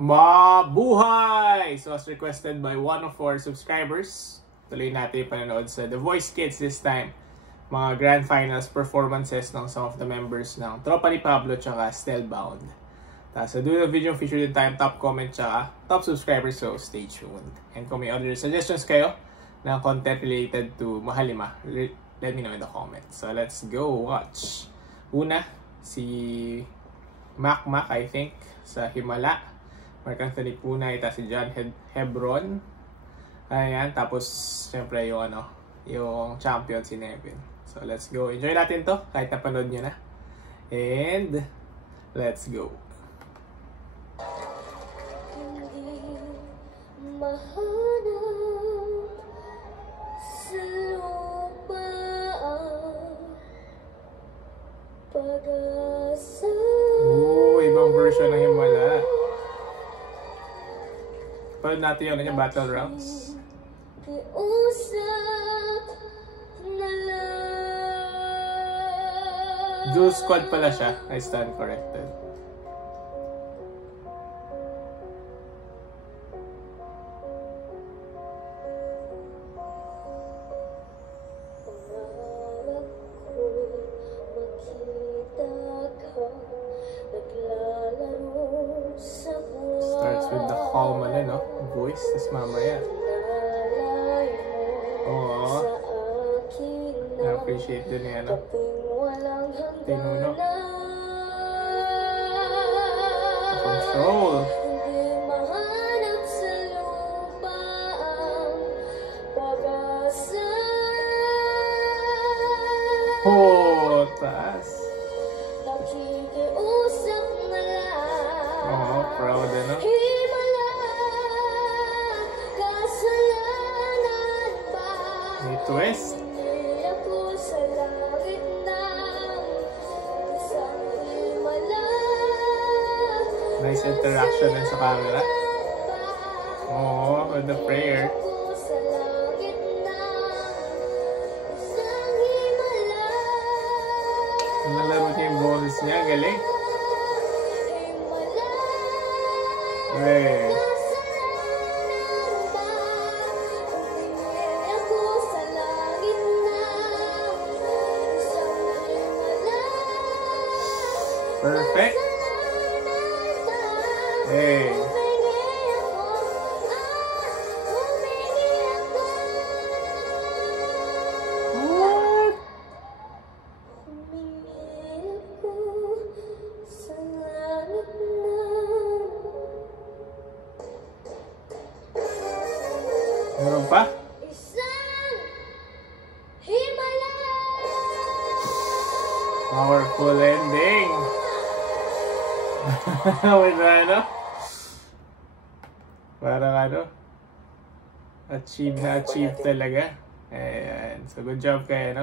Mabuhay! So as requested by one of our subscribers, tuloy natin yung panonood sa The Voice Kids this time. Mga grand finals performances ng some of the members ng Tropa ni Pablo tsaka Stelbound. Tapos sa dulo ng video feature din tayong top comment tsaka top subscribers, so stay tuned. And kung may other suggestions kayo na content related to Mahalima, let me know in the comments. So let's go watch. Una, si Mac I think, sa Himala. Mark Anthony Punay, tapos si John Hebron. Ayan, tapos syempre yung yung champion si Nevin. So let's go. Enjoy natin to kahit napanood nyo na. And let's go. Hindi mahanap sa lupa ang pag-asa. Ibang version ng Himala. Panood natin yung battle rounds. Juice Squad pala siya. I stand corrected. Starts with the calm voice, tas mamaya. Oo. Na-appreciate din yan, Tinuno. Control. Oh, taas. Oo, proud May twist. Nice interaction din sa camera. Oh, with the prayer. Nalaro niya yung boses niya. Galing. Hey. Perfect. Hey. What? Meron pa? Powerful ending. Wala parang achieve talaga. Ayan. So good job kay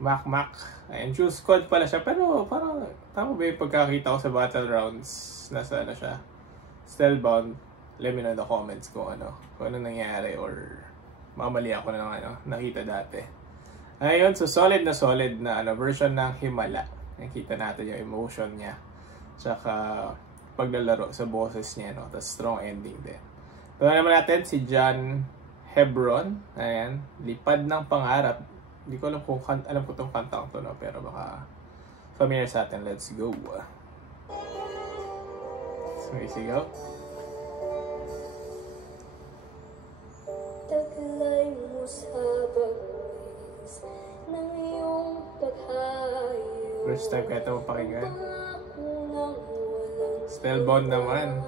Mac. Ayan, Juice Squad pala siya, pero parang tama ba yung pagkakita ko sa battle rounds? Nasa siya, Stelbound. Let me know in the comments kung ano nangyari or mamali ako na nakita dati. Ayun, so solid na version ng Himala. Nakita natin yung emotion niya. Tsaka paglalaro sa boses niya, tapos strong ending din. Ito naman natin si John Hebron. Ayan, Lipad ng Pangarap. Hindi ko alam kung alam ko itong kanta ko pero baka familiar sa atin. Let's go. Sumisigaw. Taglay mo sa bagwis ng iyong paghayo. First time kaya ito mapakinggan. Stelbound naman.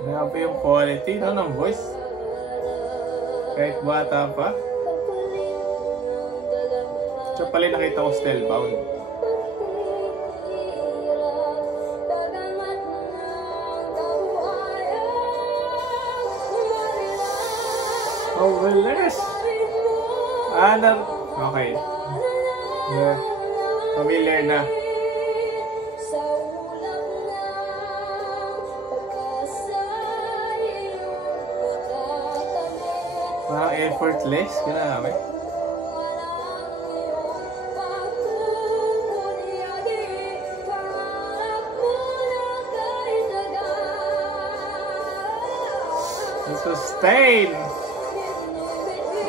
Grabe yung quality ng voice. Kahit bata pa. Siya pala nakita ko Stelbound. Oh, bilis! Okay. Yeah. Familiar na. Parang effortless. Grabe. Sustain!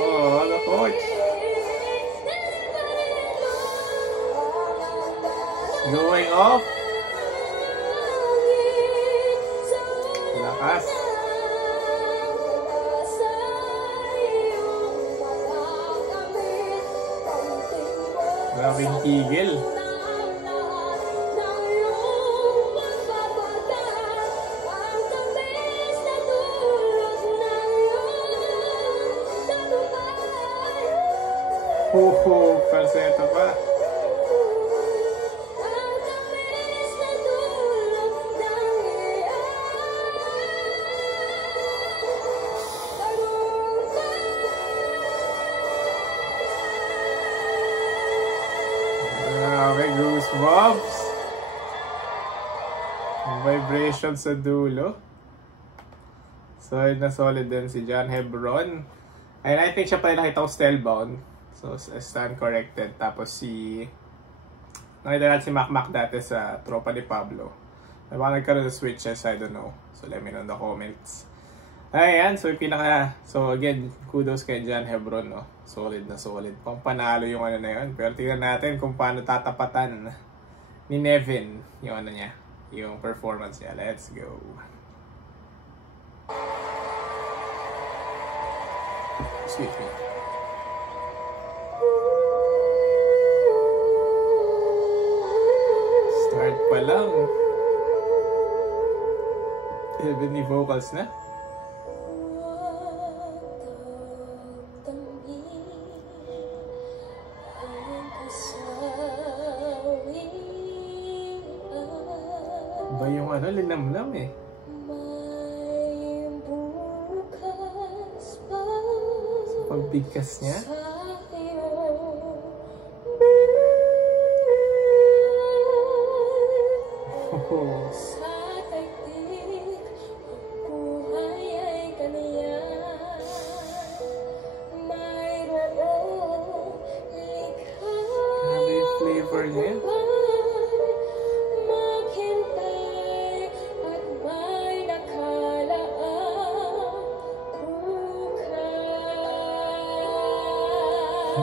Oh, the coach. Going off. Lakas. Grabing kigil. Falsetto pa. Goosebumps. Vibration sa dulo. Solid na solid din si John Hebron. And I think siya pa rin nakita ko Stellbound. So, stand corrected. Tapos nakita natin si Mac dati sa tropa ni Pablo. May mga nagkaroon ng switches, I don't know. So, let me know in the comments. Ayan, so again, kudos kay John Hebron, no? Solid na solid. Pang panalo yung ano na yun. Pero tingnan natin kung paano tatapatan ni Nevin yung ano niya, yung performance niya. Let's go. Excuse me. Start pa lang. Heavenly vocals na. Ba yung ano, linamnam eh. Sa pagbigkas niya. Oh. Grabe yung flavor niya.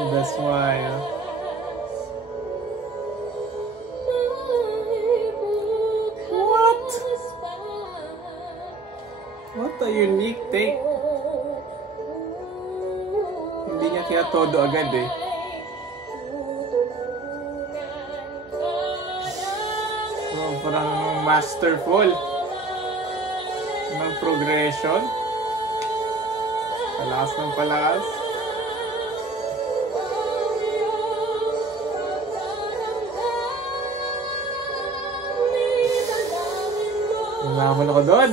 That's why. What a unique take. Hindi niya tinatodo agad eh. Sobrang masterful ng progression. Palakas ng palakas. Nalaman ako doon.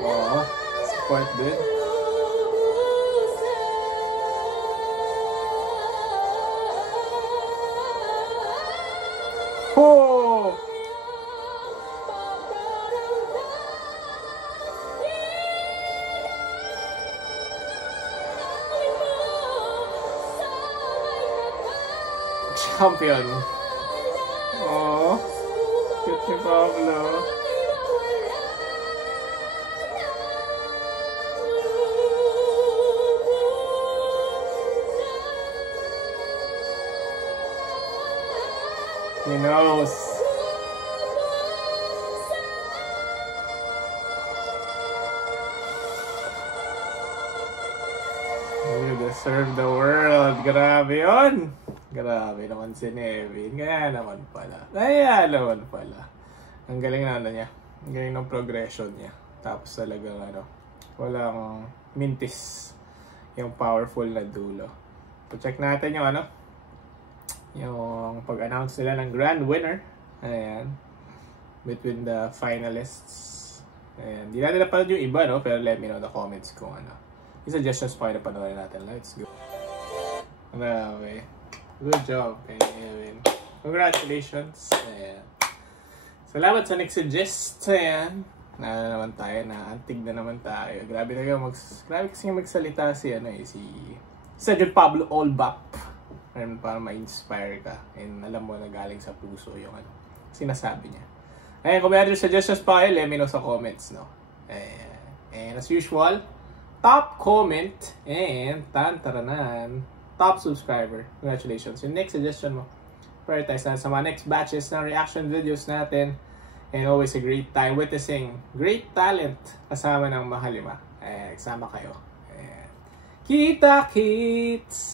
Oo, support din. Oh! Champion. Oh, cute ni Pablo. He knows. You deserve the world. Grabe yun. Grabe naman si Nevin. Kaya naman pala. Ang galing na ano niya. Ang galing ng progression niya. Tapos talagang ano, walang mintis yung powerful na dulo. So check natin yung ano, yung pag-announce nila ng grand winner. Ayan. between the finalists. And di natin napanood yung iba, no? Pero let me know in the comments kung ano. Yung suggestions pa yung napanood natin. Let's go. Okay. Good job kay Evan. Congratulations. Ayan. Salamat sa nag-suggest. Ayan. Naman tayo, naantig na naman tayo. Grabe kasi magsalita si John Pablo Olbap. Para ma-inspire ka. And alam mo na galing sa puso yung sinasabi niya. Ayan, kung meron yung suggestions pa kayo, let me know sa comments, no? Ayan. And as usual, top comment and tantaranan, top subscriber. Congratulations. Yung next suggestion mo, prioritize na sa mga next batches ng reaction videos natin. And always a great time witnessing great talent kasama ng Mahalima. Kasama kayo. Kita-kits!